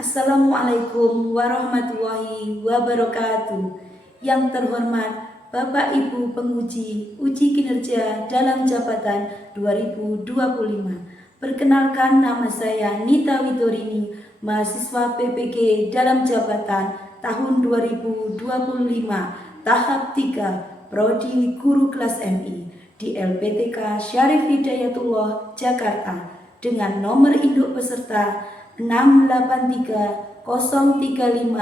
Assalamualaikum warahmatullahi wabarakatuh. Yang terhormat Bapak Ibu penguji uji kinerja dalam jabatan 2025. Perkenalkan, nama saya Nita Widorini, mahasiswa PPG dalam jabatan tahun 2025, tahap 3, Prodi Guru Kelas MI di LPTK Syarif Hidayatullah, Jakarta, dengan nomor induk peserta 683 035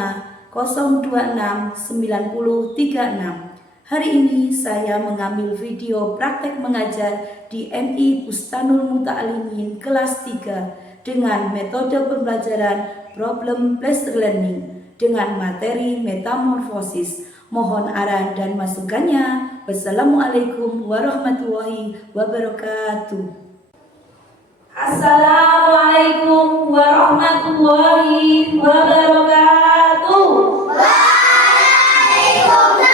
026 9036. Hari ini saya mengambil video praktek mengajar di MI Bustanul Muta'alimin kelas 3 dengan metode pembelajaran problem based learning dengan materi metamorfosis. Mohon arahan dan masukannya. Wassalamualaikum warahmatullahi wabarakatuh. Assalamualaikum warahmatullahi wabarakatuh. Waalaikumsalam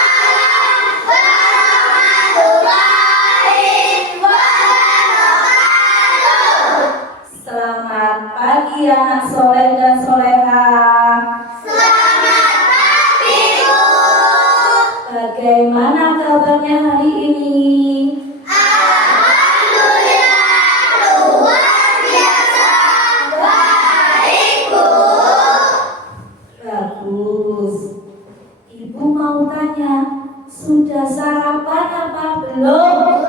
warahmatullahi wabarakatuh. Selamat pagi anak soleh dan soleha. Selamat pagi, Bu. Bagaimana kabarnya hari ini? Sudah sarapan apa belum?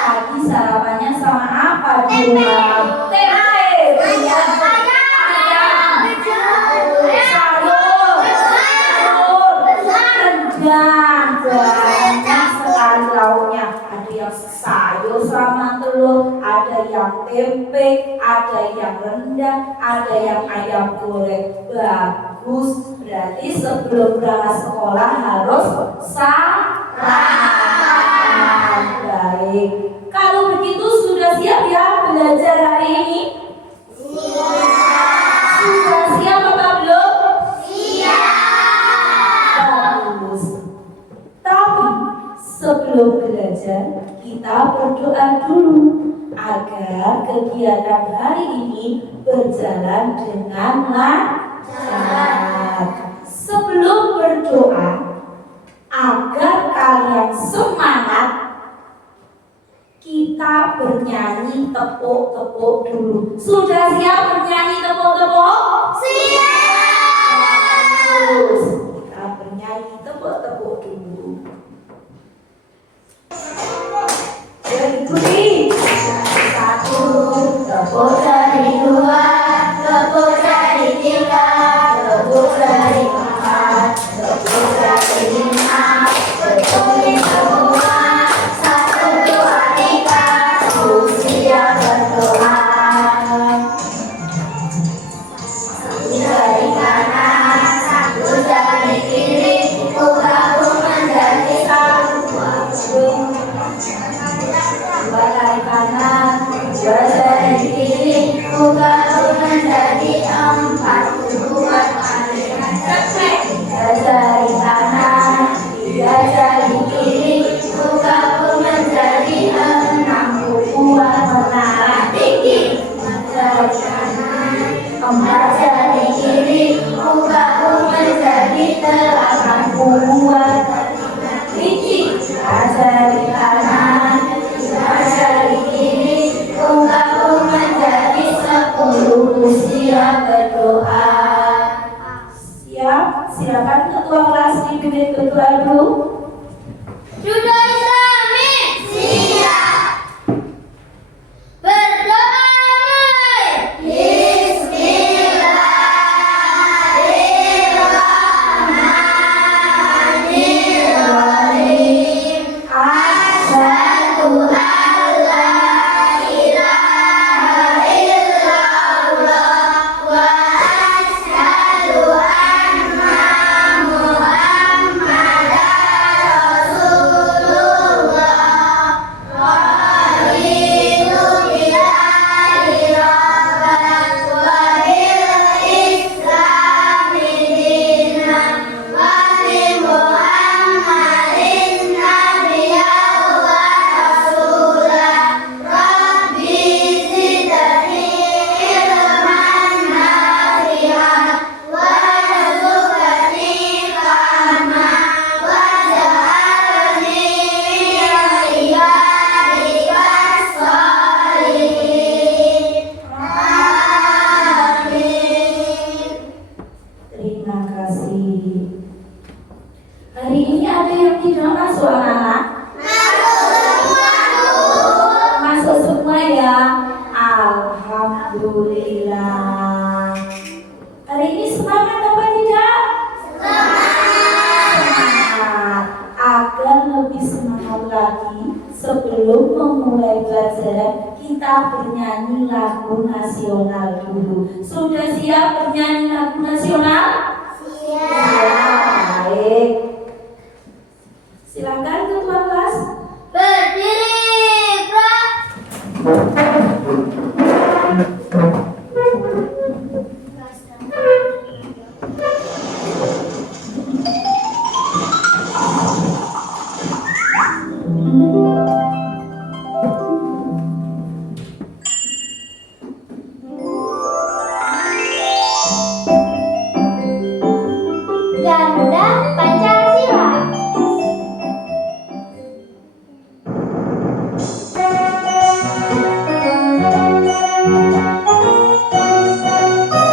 Tadi sarapannya sama apa di rumah? Tempe, ayam, rendang, banyak sekali lauknya. Ada yang sayur sama telur, ada yang tempe, ada yang rendang, ada yang ayam goreng. Bagus. Berarti sebelum berangkat sekolah harus sarapan. Baik. Kalau begitu sudah siap ya belajar hari ini? Siap. Sudah siap apa belum? Siap. Bagus. Tapi sebelum belajar kita berdoa dulu agar kegiatan hari ini berjalan dengan lancar. Sebelum berdoa, agar kalian semangat, kita bernyanyi tepuk-tepuk dulu. Sudah siap bernyanyi tepuk-tepuk? Siap. Terus kita bernyanyi tepuk-tepuk dulu. Jadi satu, tepuk dari dua, tepuk dari tiga, tepuk dari empat, tepuk dari lima, betul semua. Satu, dua, tiga, siap berdoa. Satu dari kanan, satu dari kiri, ku gabung menjadi satu. Dua dari kanan, dua dari kiri, ku gabung menjadi empat. Dua kali tiga dari kanan, tiga dari kiri, ku gabung menjadi enam. Ku buat menara tinggi. Dari kanan, empat dari kiri, ku gabung menjadi delapan. Ku buat tinggi. Dari kanan, dari kiri, ku gabung menjadi 10. Siap berdoa. Siap, silakan ketua kelas dipimpin ketua dulu. Sudah Islami. Siap. Berdoa mulai. Bismillahirrahmanirrahim. Asyhadu an la ilaha illallah wa asyhadu anna Muhammadan Rasulullah. kita bernyanyi lagu nasional dulu. Sudah siap bernyanyi lagu nasional? Siap. Baik. Silakan ketua kelas. Berdiri, gerak. Garuda Pancasila. Garuda Pancasila, aku tak mendukungmu. Karya proklamasi,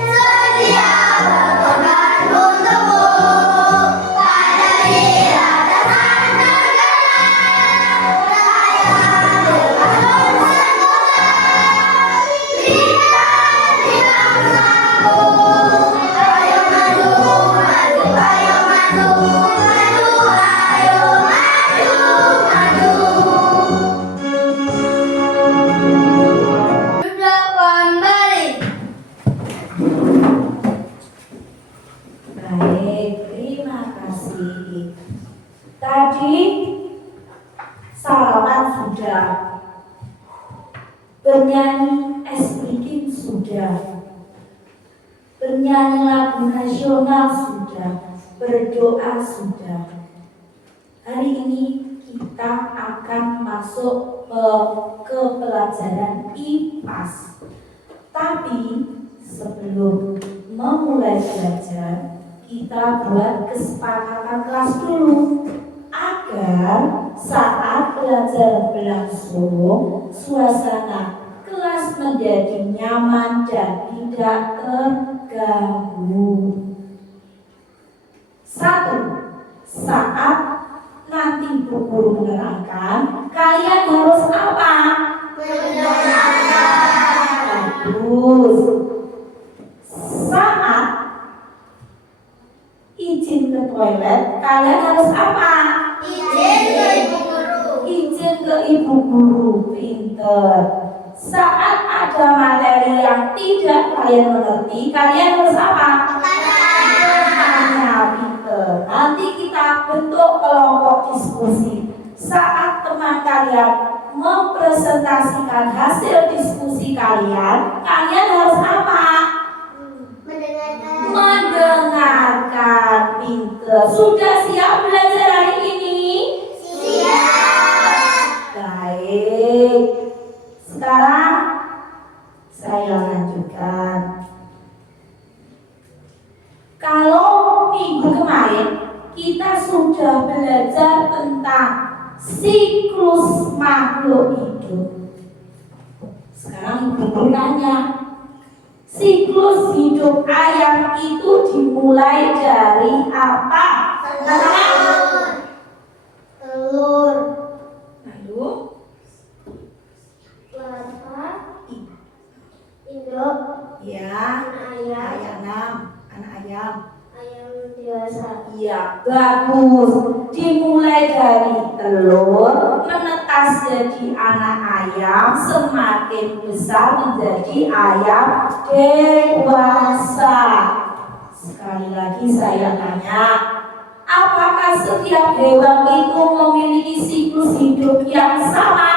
setia berkorban untukmu. Pancasila dasar negara, raya dengan Nusantara. Berikan di bangsaku, ayo maju, maju, ayo maju, maju, ayo maju, maju. Sudah kembali. Baik, terima kasih. Tadi sarapan sudah, bernyanyi SPK sudah, bernyanyi lagu nasional sudah, berdoa sudah. Hari ini kita akan masuk ke pelajaran IPAS. Tapi sebelum memulai belajar, kita buat kesepakatan kelas dulu agar saat belajar berlangsung suasana kelas menjadi nyaman dan tidak terganggu. Satu, saat nanti Bu Guru menerangkan, kalian harus apa? Bagus. Saat izin ke toilet, kalian harus apa? Izin ke Ibu Guru. Izin ke Ibu Guru. Pinter. Saat ada materi yang tidak kalian mengerti, kalian harus apa? Tanya. Pinter. Nanti kita bentuk kelompok diskusi. Saat teman kalian mempresentasikan hasil diskusi kalian, kalian harus apa? Mendengarkan. Pinter. Sudah siap belajar hari ini? Siap. Baik. Sekarang saya lanjutkan. Kalau minggu kemarin kita sudah belajar tentang siklus makhluk hidup. Sekarang Ibu bertanya, siklus hidup ayam itu dimulai dari apa? Telur. Lalu Larva. Induk. ya, Ayam. anak ayam. Ayam dewasa. Iya, bagus. Dimulai dari telur, menetas jadi anak ayam, semakin besar menjadi ayam dewasa. Sekali lagi saya tanya, apakah setiap hewan itu memiliki siklus hidup yang sama?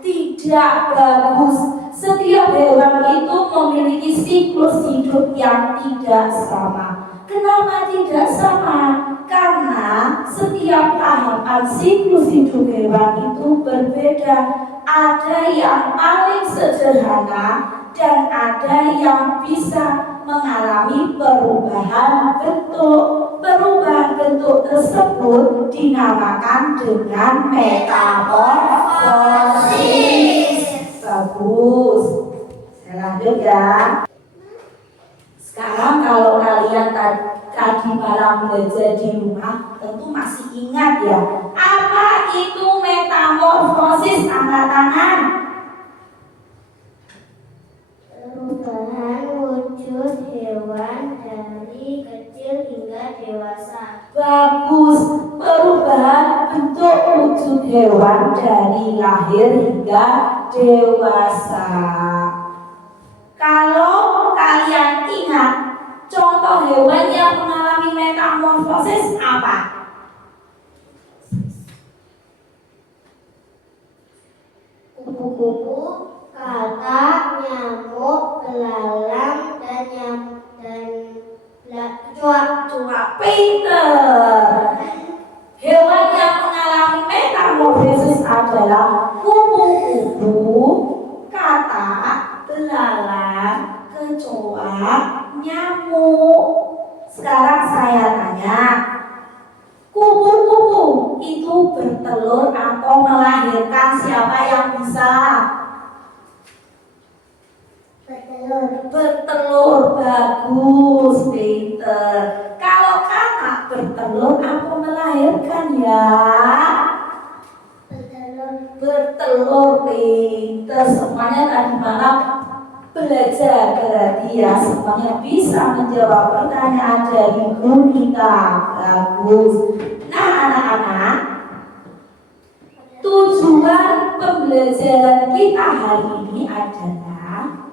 Tidak. Bagus. Setiap hewan itu memiliki siklus hidup yang tidak sama. Kenapa tidak sama? Karena setiap tahapan siklus hidup hewan itu berbeda. Ada yang paling sederhana dan ada yang bisa mengalami perubahan bentuk. Perubahan bentuk tersebut dinamakan dengan metamorfosis. Bagus. Saya lanjut ya. Sekarang kalau kalian tadi malam belajar di rumah, tentu masih ingat ya, apa itu metamorfosis? metamorfosis? Angkat tangan. Perubahan wujud hewan dari kecil hingga dewasa. Bagus. Perubahan bentuk wujud hewan dari lahir hingga dewasa. Kalau kalian ingat contoh hewan yang mengalami metamorfosis apa? Kupu-kupu, katak, nyamuk, belalang, dan kecoak. Pinter. Hewan yang mengalami metamorfosis adalah kupu-kupu, katak, belalang, kecoak, nyamuk. Sekarang saya tanya, kupu-kupu itu bertelur atau melahirkan? Siapa yang bisa? Bertelur. Bagus, pinter. Kalau katak bertelur atau melahirkan ya? Bertelur, pinter. Semuanya tadi malam belajar, berarti ya semuanya bisa menjawab pertanyaan dari Monika. Bagus. Nah anak-anak, tujuan pembelajaran kita hari ini adalah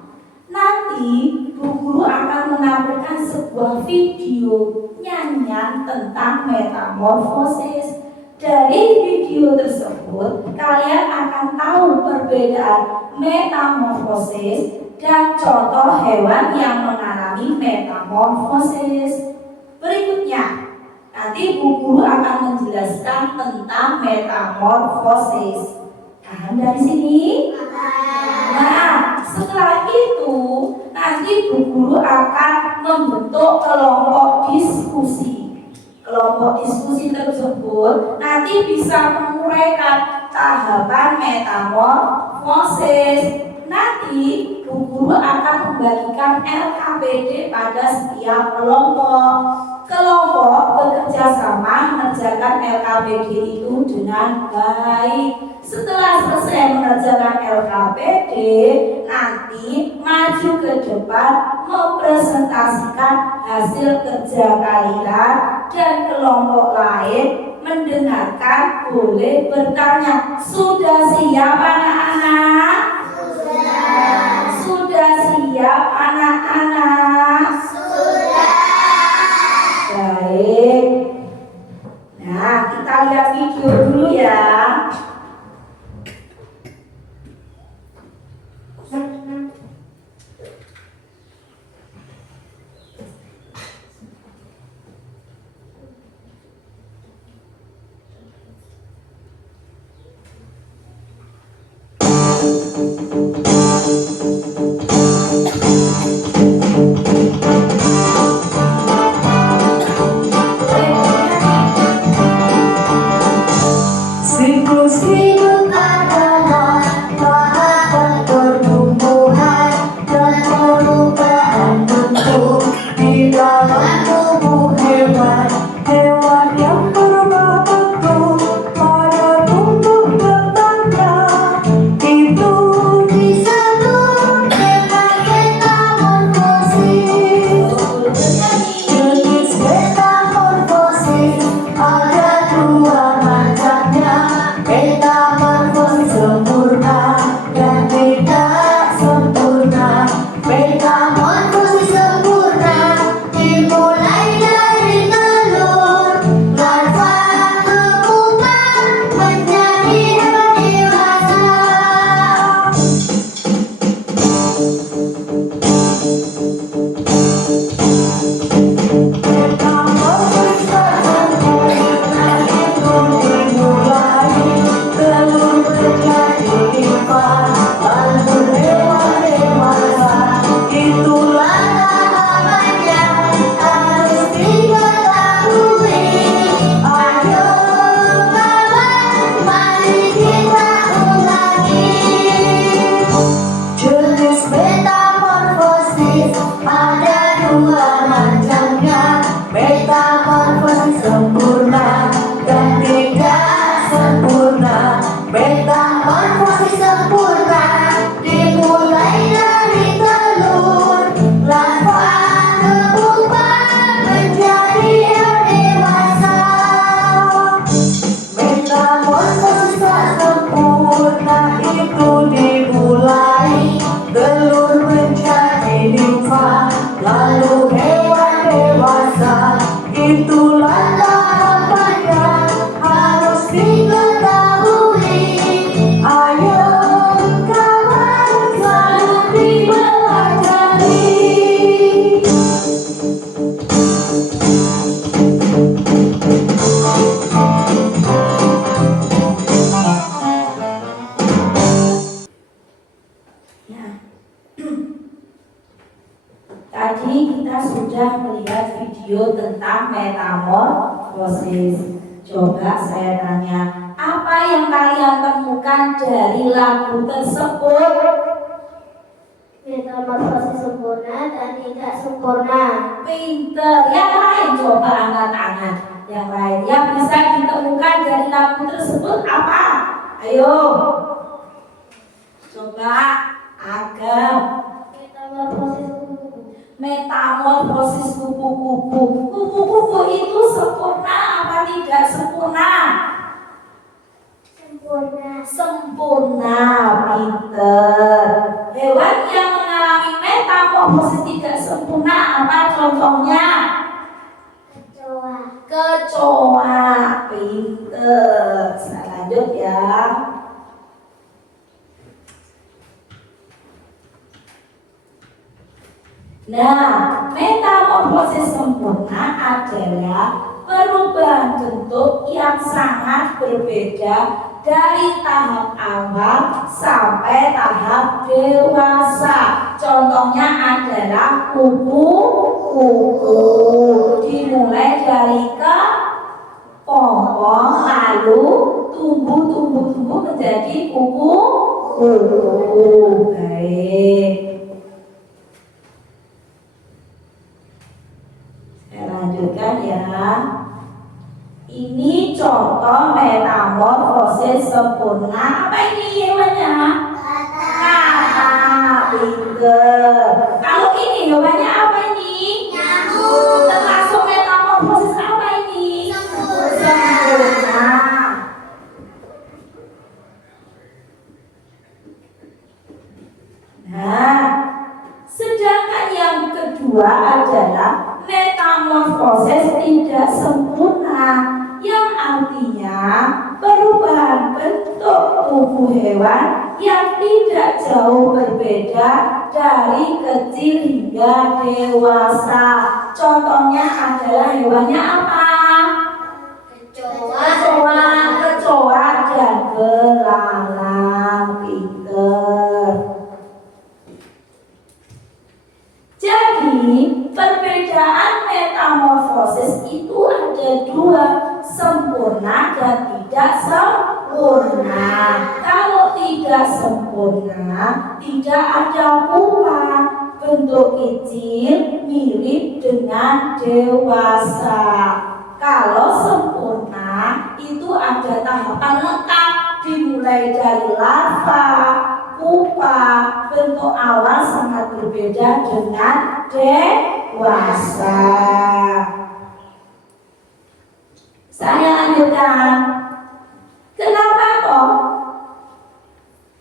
nanti Bu Guru akan menampilkan sebuah video nyanyian tentang metamorfosis. Dari video tersebut kalian akan tahu perbedaan metamorfosis dan contoh hewan yang mengalami metamorfosis. Berikutnya nanti Bu Guru akan menjelaskan tentang metamorfosis. Paham dari sini? Nah, setelah itu nanti Bu Guru akan membentuk kelompok diskusi. Kelompok diskusi tersebut nanti bisa menguraikan tahapan metamorfosis. Nanti Bu Guru akan membagikan LKPD pada setiap kelompok. Kelompok bekerja sama mengerjakan LKPD itu dengan baik. Setelah selesai mengerjakan LKPD, nanti maju ke depan mempresentasikan hasil kerja kalian dan kelompok lain mendengarkan boleh bertanya. Sudah siap anak-anak? Sudah siap anak-anak? Baik. Nah, kita lihat video dulu ya. Tadi kita sudah melihat video tentang metamorfosis. Coba saya tanya, apa yang kalian temukan dari lagu tersebut? Metamorfosis sempurna dan tidak sempurna. Pinter. Yang lain coba angkat tangan. Yang lain yang bisa ditemukan dari lagu tersebut apa? Ayo. Coba Agam. Metamorfosis kupu-kupu. Kupu-kupu itu sempurna apa tidak sempurna? Sempurna. Sempurna, pinter. Hewan yang mengalami metamorfosis tidak sempurna apa contohnya? Kecoa. Kecoa, pinter. Saya lanjut ya. Nah, metamorfosis sempurna adalah perubahan bentuk yang sangat berbeda dari tahap awal sampai tahap dewasa. Contohnya adalah kupu-kupu. Dimulai dari kepompong, lalu tumbuh menjadi kupu-kupu. Baik. Lanjutkan ya. Ini contoh metamorfosis sempurna. Apa ini hewannya? Kata. Pinter. Kalau ini hewannya apa ini? Nyamuk. Termasuk metamorfosis apa ini? Sempurna. Nah, sedangkan yang kedua adalah metamorfosis tidak sempurna, yang artinya perubahan bentuk tubuh hewan yang tidak jauh berbeda dari kecil hingga dewasa. Contohnya adalah hewannya apa? Kecoa dan belalang. Pinter. Jadi perbedaan metamorfosis itu ada dua, sempurna dan tidak sempurna. Kalau tidak sempurna, tidak ada pupa, bentuk kecil mirip dengan dewasa. Kalau sempurna itu ada tahapan lengkap, dimulai dari larva, pupa, bentuk awal sangat berbeda dengan dewasa. Saya lanjutkan. Kenapa kok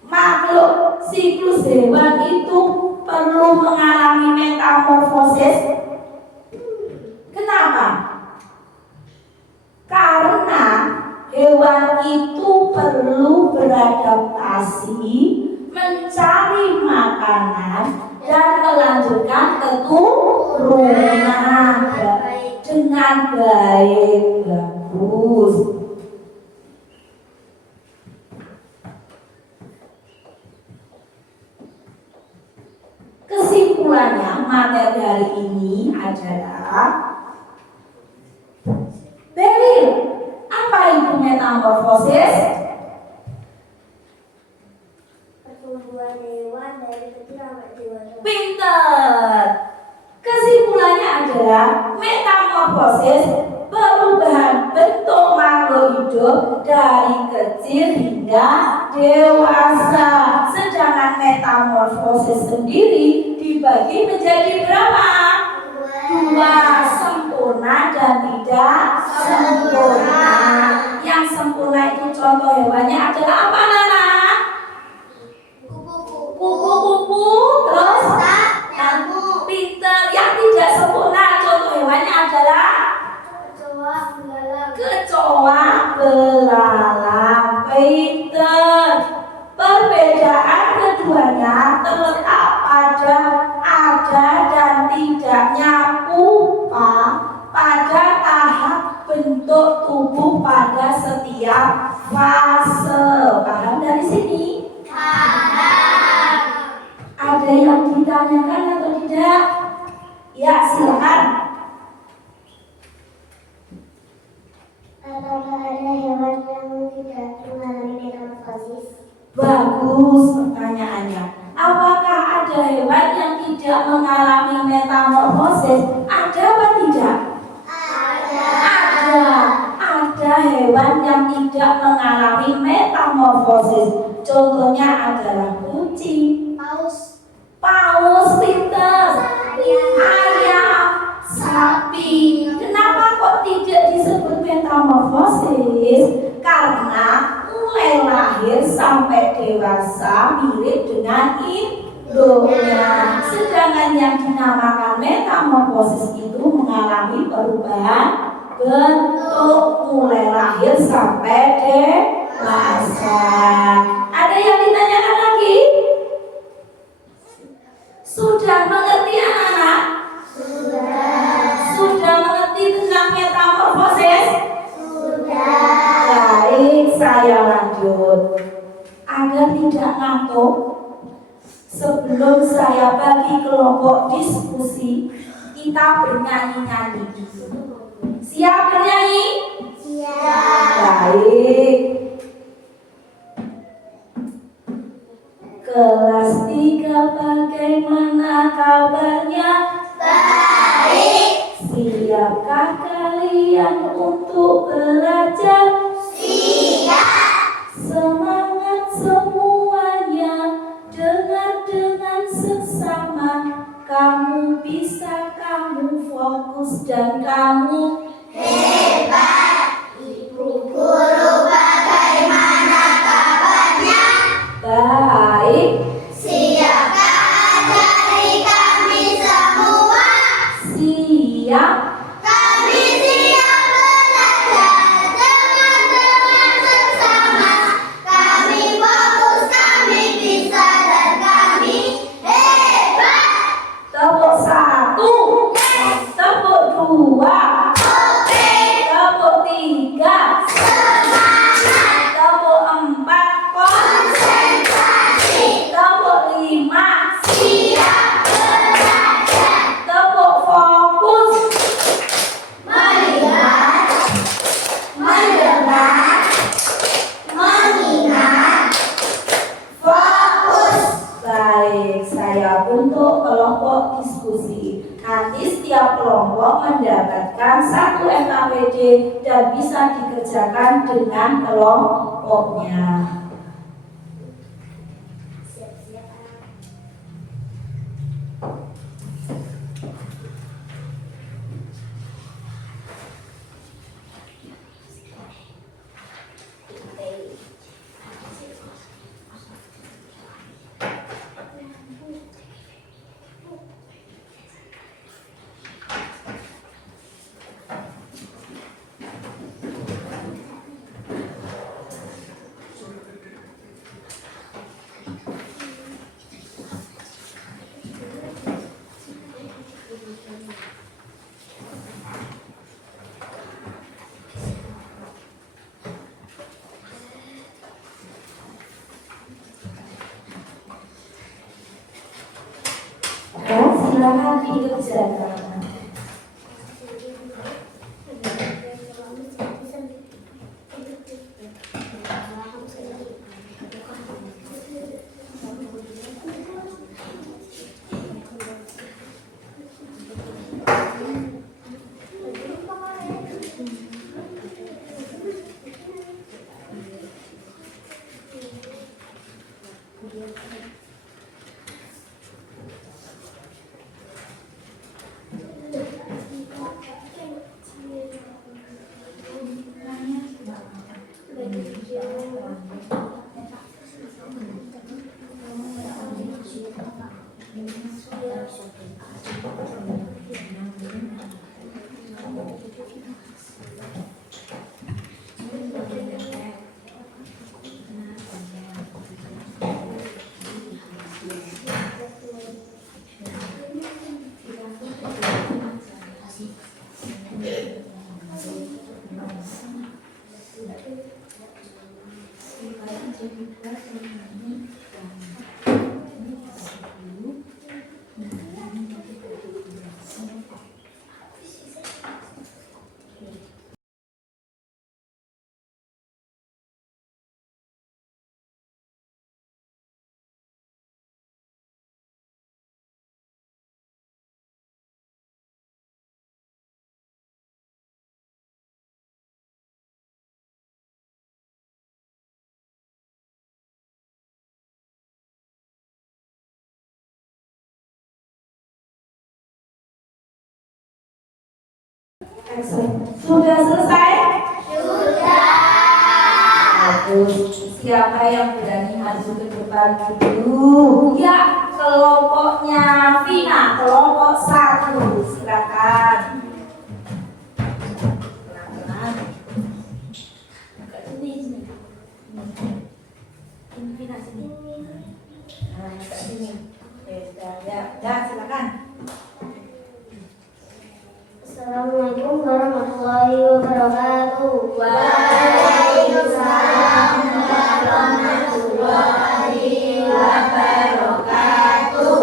makhluk siklus hewan itu perlu mengalami metamorfosis? Kenapa? Karena hewan itu perlu beradaptasi, mencari makanan dan melanjutkan keturunan dengan baik. Bagus. Kesimpulannya materi hari ini adalah Beril, apa itu metamorfosis? Pertumbuhan hewan dari kecil sampai dewasa. Pinter. Kesimpulannya adalah metamorfosis perubahan bentuk makhluk hidup dari kecil hingga dewasa. Sedangkan metamorfosis sendiri dibagi menjadi berapa? Dua, sempurna dan tidak sempurna. Yang sempurna itu contoh hewannya adalah apa, Nana? Kupu-kupu, terus pinter. Yang tidak sempurna contoh hewannya adalah kecoa belalang. Pinter. Perbedaan keduanya terletak pada ada dan tidaknya pupa pada tahap bentuk tubuh pada setiap fase. Paham dari sini? Ada yang ditanya mengalami metamorfosis? Ada apa tidak? Ada hewan yang tidak mengalami metamorfosis. Contohnya adalah kucing, paus, pinter, ayam, sapi. Kenapa kok tidak disebut metamorfosis? Karena mulai lahir sampai dewasa mirip dengan induknya. Sedangkan yang dinamakan metamorfosis itu mengalami perubahan bentuk mulai lahir sampai dewasa. Ada yang ditanyakan lagi? Sudah mengerti anak-anak? Sudah mengerti tentang metamorfosis? Baik, saya lanjut. Agar tidak ngantuk, sebelum saya bagi kelompok diskusi, kita bernyanyi-nyanyi. Siap bernyanyi? Siap. Baik. Kelas 3 bagaimana kabarnya? Baik. Siapkah kalian untuk belajar? Siap. Semangat semuanya, dengar dengan seksama. Kamu bisa, kamu fokus dan kamu hebat. Ibu guru bagaimana kabarnya? Baik. Siapkah ajari kami semua? Siap. Kami siap belajar dengan seksama. Kami fokus, kami bisa dan kami hebat. Tepuk 1, tepuk 2, tepuk 3, semangat. Tepuk 4, konsentrasi. Tepuk 5, siap belajar. Tepuk fokus, melihat, mendengar, mengingat, fokus. Baik, saya bentuk kelompok diskusi. Nanti setiap kelompok mendapatkan 1 FKPD dan bisa dikerjakan dengan kelompoknya. Silakan dikerjakan. Excellent. Sudah selesai? Sudah. Bagus. Siapa yang berani maju ke depan dulu? Ya, kelompoknya Vina, kelompok 1. Silakan. Pelan-pelan. Buka sini. Ini Vina sini. Nah, buka sini. Ya, silakan. Assalamualaikum warahmatullahi wabarakatuh. Waalaikumsalam warahmatullahi wabarakatuh.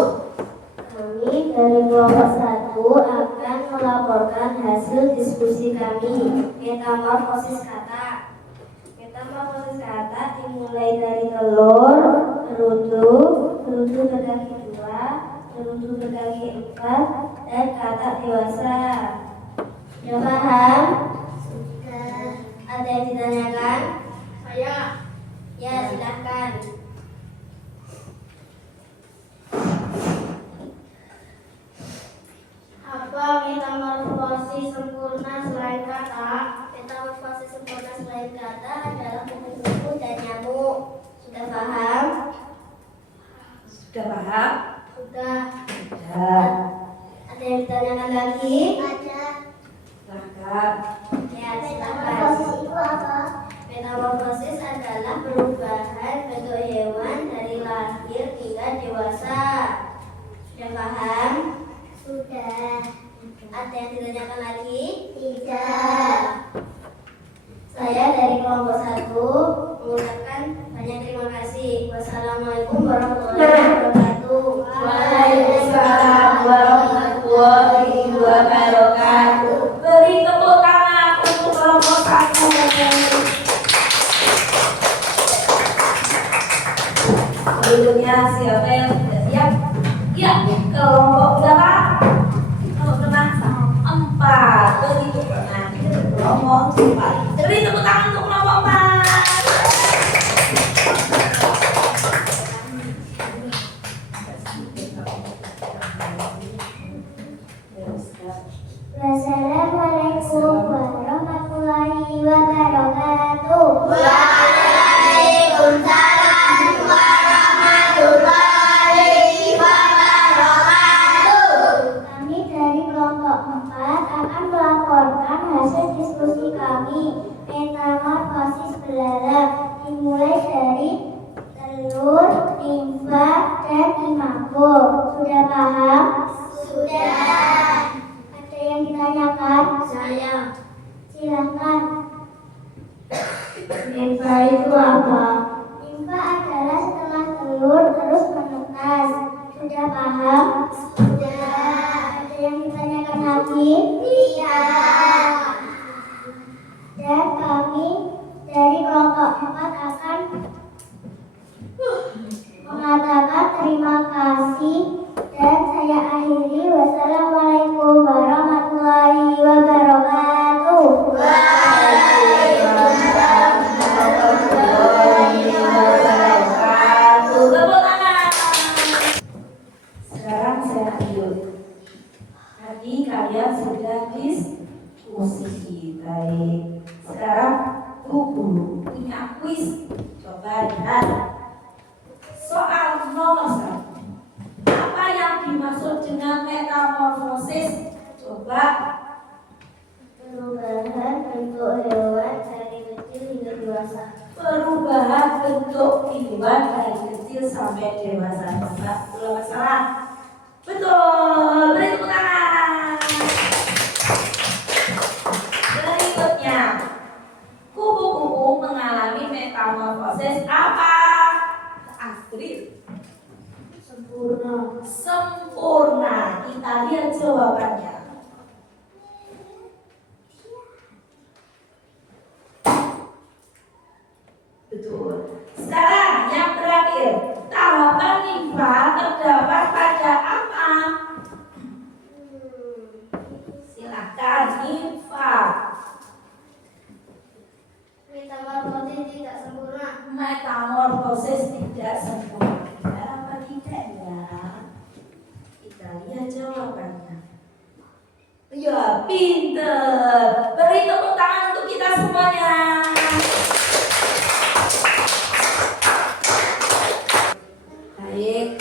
Kami dari kelompok 1 akan melaporkan hasil diskusi kami. Metamorfosis kata. Metamorfosis kata dimulai dari telur, terutu, terutu berkaki 2, terutu berkaki 4, dan kata dewasa. Sudah paham? Sudah. Ada yang ditanyakan? Saya. Ya, silahkan. Apa metamorfosis sempurna selain kata? Metamorfosis sempurna selain kata adalah kupu-kupu dan nyamuk. Sudah paham? Sudah paham? Sudah. Sudah. Ada yang ditanyakan lagi? Ada. Silakan. Ya, silakan. Metamorfosis itu apa? Metamorfosis adalah perubahan bentuk hewan dari lahir hingga dewasa. Sudah paham? Sudah. Ada yang ditanyakan lagi? Tidak. Saya dari kelompok 1 mengucapkan banyak terima kasih. Wassalamualaikum warahmatullahi wabarakatuh. Waalaikumsalam warahmatullahi wabarakatuh. Beri tepuk tangan untuk kelompok 1. Selanjutnya siapa yang sudah siap? Ya, kelompok berapa? Kelompok berapa? 4. Beri tepuk tangan. Kelompok 4. Beri tepuk tangan untuk kelompok 4. Wassalamualaikum warahmatullahi wabarakatuh. Waalaikumsalam warahmatullahi wabarakatuh. Kami dari kelompok 4 akan melaporkan hasil diskusi kami. Metamorfosis belalang dimulai dari telur, nimfa, dan imago. Sudah paham? Sudah. Ada yang ditanyakan? Saya. Silahkan. Nimfa itu apa? Nimfa adalah setelah telur terus menetas. Sudah paham? Sudah. Ada yang ditanyakan lagi? Iya. Dan kami dari kelompok 4 akan mengatakan terima kasih dan saya akhiri. Wassalamualaikum warahmatullahi wabarakatuh. Waalaikumsalam warahmatullahi wabarakatuh. Tepuk tangan. Sekarang saya lanjut. Tadi kalian sudah diskusi. Baik. Sekarang guru punya kuis. Coba lihat. Soal nomor 1. Apa yang dimaksud dengan metamorfosis? Coba. Perubahan bentuk hewan dari kecil hingga dewasa. Perubahan bentuk hewan dari kecil sampai dewasa. Coba kalau salah. Betul. Beri tepuk tangan. Berikutnya, kupu-kupu mengalami metamorfosis apa? Astrid. Sempurna. Sempurna. Kita lihat jawabannya. Betul. Sekarang yang terakhir, tahapan nimfa terdapat pada apa? Silakan nimfa. Metamorfosis tidak sempurna. Metamorfosis tidak sempurna. Benar apa tidak ya? Kita lihat jawabannya. Ya, pinter. Beri tepuk tangan untuk kita semuanya. Baik.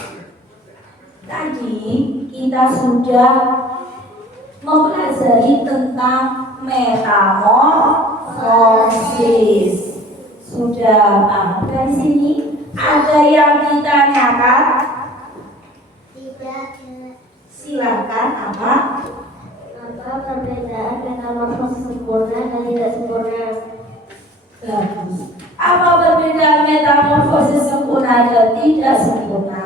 Tadi kita sudah mempelajari tentang metamorfosis. Sudah paham dari sini? Ada yang ditanyakan? Tidak. Silakan, apa? Apa perbedaan metamorfosis sempurna dan tidak sempurna? Bagus. Apa perbedaan metamorfosis sempurna dan tidak sempurna?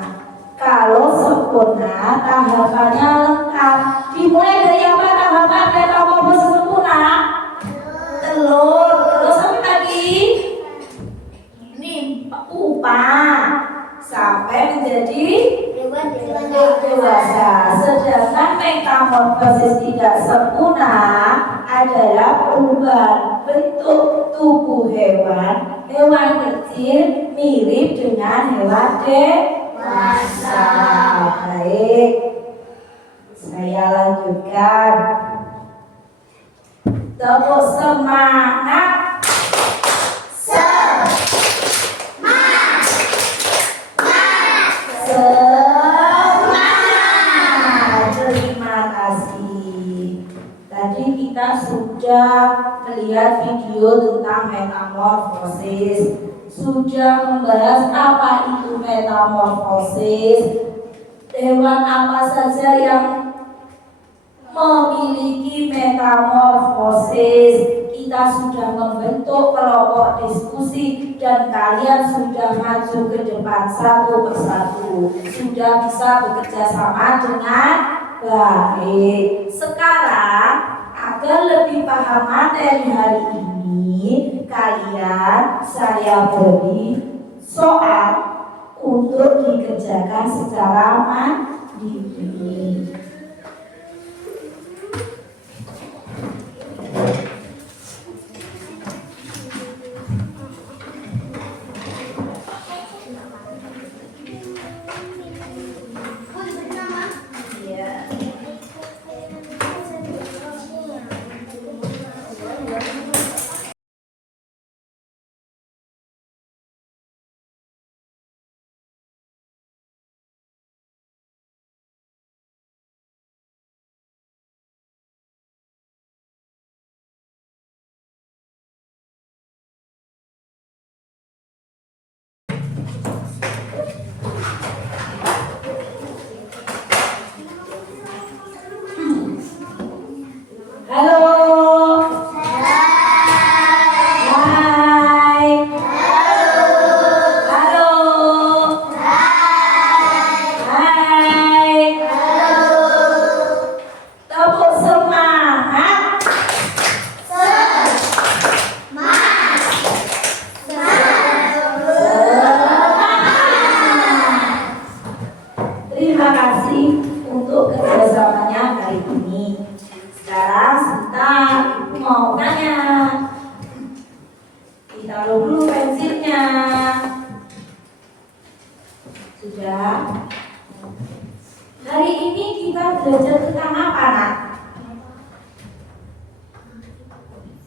Kalau sempurna, tahapannya lengkap. Dimulai dari apa tahapan metamorfosis sempurna? Telur. Terus apa lagi? Pupa. Sampai menjadi dewasa. Sedangkan metamorfosis tidak sempurna adalah perubahan bentuk tubuh hewan kecil mirip dengan hewan dewasa. Baik, saya lanjutkan. Tepuk semangat. Kita sudah melihat video tentang metamorfosis, sudah membahas apa itu metamorfosis, hewan apa saja yang memiliki metamorfosis. Kita sudah membentuk kelompok diskusi dan kalian sudah maju ke depan satu persatu, sudah bisa bekerja sama dengan baik. Sekarang agar lebih paham materi hari ini, kalian saya beri soal untuk dikerjakan secara mandiri.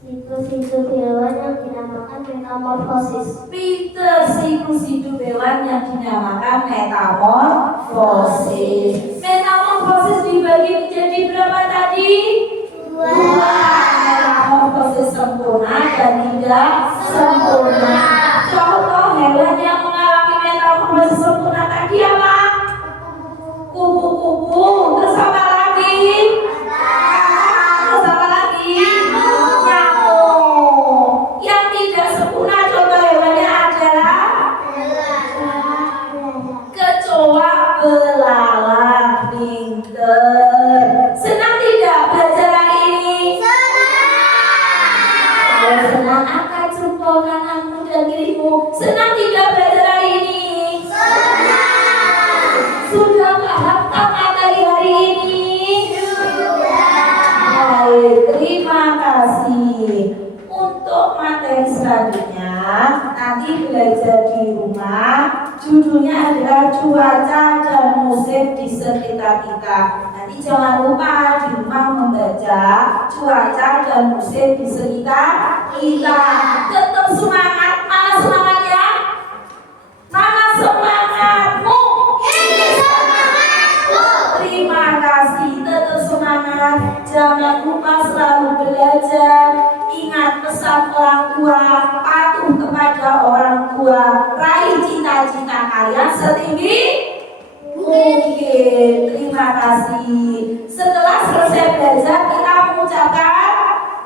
Siklus hidup hewan yang dinamakan metamorfosis. Pinter, siklus hidup hewan yang dinamakan metamorfosis. Metamorfosis dibagi menjadi berapa tadi? Dua. Metamorfosis sempurna dan tidak sempurna. Contoh hewan yang mengalami metamorfosis sempurna tadi apa? Kupu-kupu. Terus apa lagi? Terus apa lagi? Nyamuk. Yang tidak sempurna contoh hewannya adalah kecoa belalang. Pinter. Senang tidak belajar hari ini? Kalau senang angkat jempol kananmu dan kirimu. Senang tidak belajar hari ini? Sudah pahamkah materi hari ini? Baik, terima kasih. Untuk materi selanjutnya nanti belajar di rumah. Judulnya adalah cuaca dan musim di sekitar kita. Nanti jangan lupa di rumah rumah membaca cuaca dan musim di sekitar kita. Tetap semangat. Mana semangatnya? Mana semangatmu? Ini semangatku. Terima kasih, tetap semangat. Jangan lupa selalu belajar. Ingat pesan orang tua, patuh kepada orang tua. Raih cita-cita kalian setinggi mungkin. Terima kasih. Setelah selesai belajar, kita mengucapkan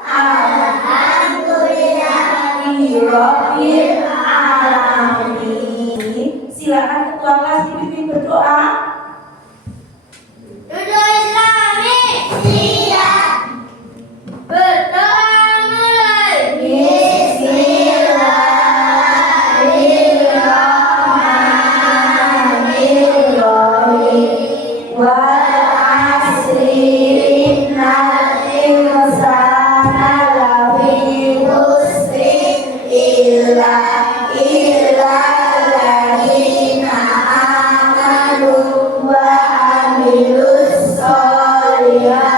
Alhamdulillahirabbil alamin. Silakan ketua kelas dipimpin berdoa. Duduk Islami. Siap. Berdoa mulai. Bismillahirrahmanirrahim. Wal asri innal insana lafi khusrin illa alladziina amanu wa amilus sholihat